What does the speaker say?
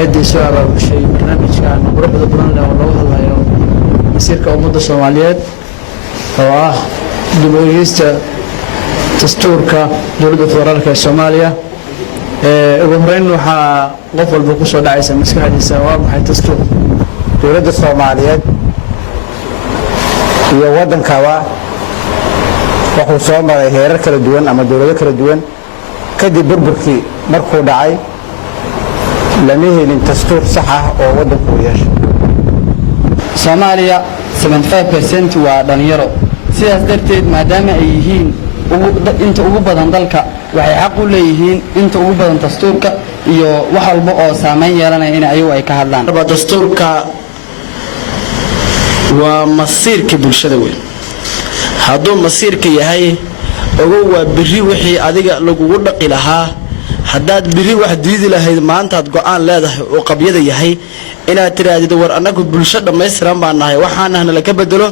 hay'adii soo abaabushay barnaamijkan quruxda badan leh oo lagu hadlayo masiirka ummadda Soomaaliyeed oo ah dib u eegista dastuurka dowladda federaalka ee Soomaaliya ugu horeyn waxa qof walba ku soo dhacaysa maskaxdiisa waa maxay dastuur dowladda Soomaaliyeed iyo waddankaaba wuxuu soo maray heerar kala duwan ama dowlado kala duwan kadib burburkii markuu dhacay lama helin dastuur sax ah oo waddanku yeesho Soomaaliya 75% waa dhalinyaro sidaas darteed maadaama ay yihiin inta ugu badan dalka waxay xaq u leeyihiin inta ugu badan dastuurka iyo wax walba oo saameyn yeelanaya in ayagu ay ka hadlaan dastuurka waa masiirka bulshada weyn hadduu masiirka yahay ogow waa biri wixii adiga lagugu dhaqi lahaa haddaad biri wax diidi lahayd maantaad go'aan leedahay oo qabyada yahay inaad tiraahdo war anagu bulsho dhammaystiran baan nahay waxaana la ka bedelo